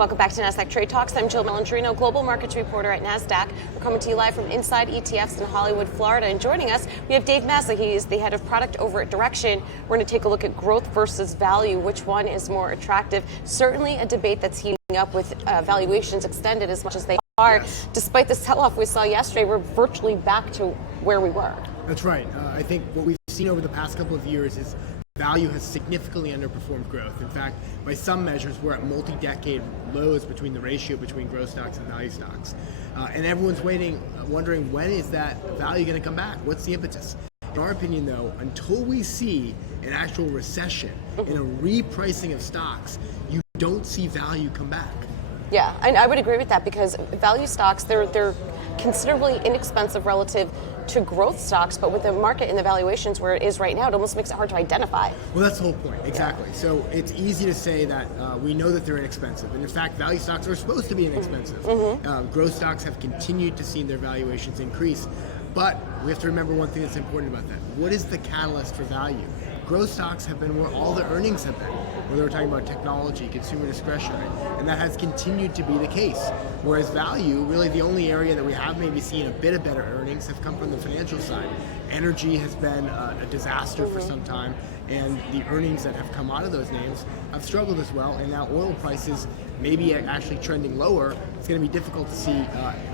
Welcome back to Nasdaq Trade Talks. I'm Jill Malandrino, global markets reporter at Nasdaq. We're coming to you live from Inside ETFs in Hollywood, Florida. And joining us, we have Dave Mazza. He is the head of product over at Direxion. We're going to take a look at growth versus value. Which one is more attractive? Certainly a debate that's heating up with valuations extended as much as they are. Yes. Despite the sell-off we saw yesterday, we're virtually back to where we were. That's right. I think what we've seen over the past couple of years is value has significantly underperformed growth. In fact, by some measures, we're at multi-decade lows between the ratio between growth stocks and value stocks. And everyone's wondering when is that value going to come back? What's the impetus? In our opinion, though, until we see an actual recession and a repricing of stocks, you don't see value come back. Yeah, and I would agree with that because value stocks, they're considerably inexpensive relative to growth stocks, but with the market and the valuations where it is right now, it almost makes it hard to identify. Well, that's the whole point, exactly. Yeah. So it's easy to say that we know that they're inexpensive, and in fact, value stocks are supposed to be inexpensive. Growth stocks have continued to see their valuations increase, but we have to remember one thing that's important about that. What is the catalyst for value? Growth stocks have been where all the earnings have been, whether we're talking about technology, consumer discretionary, and that has continued to be the case. Whereas value, really the only area that we have maybe seen a bit of better earnings have come from the financial side. Energy has been a disaster for some time, and the earnings that have come out of those names have struggled as well, and now oil prices may be actually trending lower. It's going to be difficult to see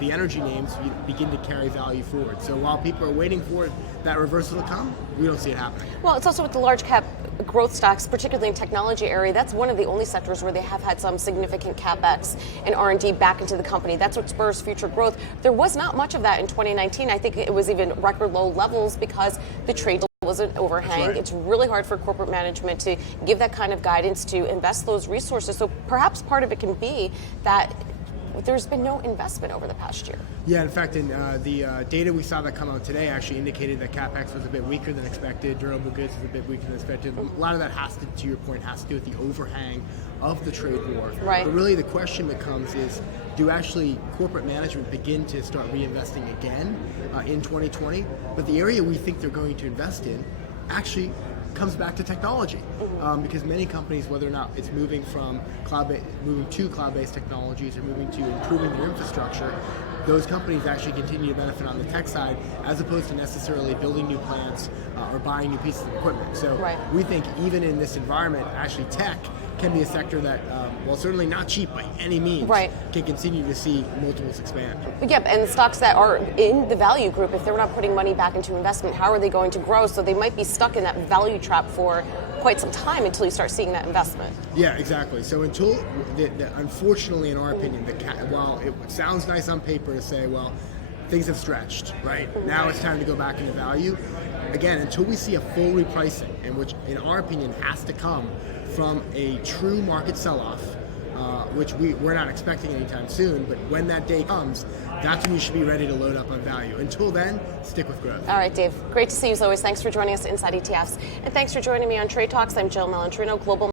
the energy names begin to carry value forward. So while people are waiting for that reversal to come, we don't see it happening. Well, it's also with the large cap growth stocks, particularly in technology area, that's one of the only sectors where they have had some significant capex and R&D back into the company. That's what spurs future growth. There was not much of that in 2019. I think it was even record low levels because the trade was an overhang. Right. It's really hard for corporate management to give that kind of guidance to invest those resources. So perhaps part of it can be that there's been no investment over the past year. Yeah, in fact, in the data we saw that come out today actually indicated that CapEx was a bit weaker than expected, durable goods was a bit weaker than expected. A lot of that to your point, has to do with the overhang of the trade war. Right. But really the question becomes is, do actually corporate management begin to start reinvesting again in 2020? But the area we think they're going to invest in actually comes back to technology, because many companies, whether or not it's moving to cloud-based technologies or moving to improving their infrastructure, those companies actually continue to benefit on the tech side as opposed to necessarily building new plants or buying new pieces of equipment. So we think even in this environment, actually tech can be a sector that, while certainly not cheap by any means, can continue to see multiples expand. Yep, and the stocks that are in the value group, if they're not putting money back into investment, how are they going to grow? So they might be stuck in that value trap for quite some time until you start seeing that investment. Yeah, exactly. So until, unfortunately, in our opinion, while it sounds nice on paper to say, well, things have stretched, right? Now it's time to go back into value. Again, until we see a full repricing, and which in our opinion has to come from a true market sell-off, which we're not expecting anytime soon, but when that day comes, that's when you should be ready to load up on value. Until then, stick with growth. All right, Dave. Great to see you as always. Thanks for joining us Inside ETFs. And thanks for joining me on Trade Talks. I'm Jill Malandrino, global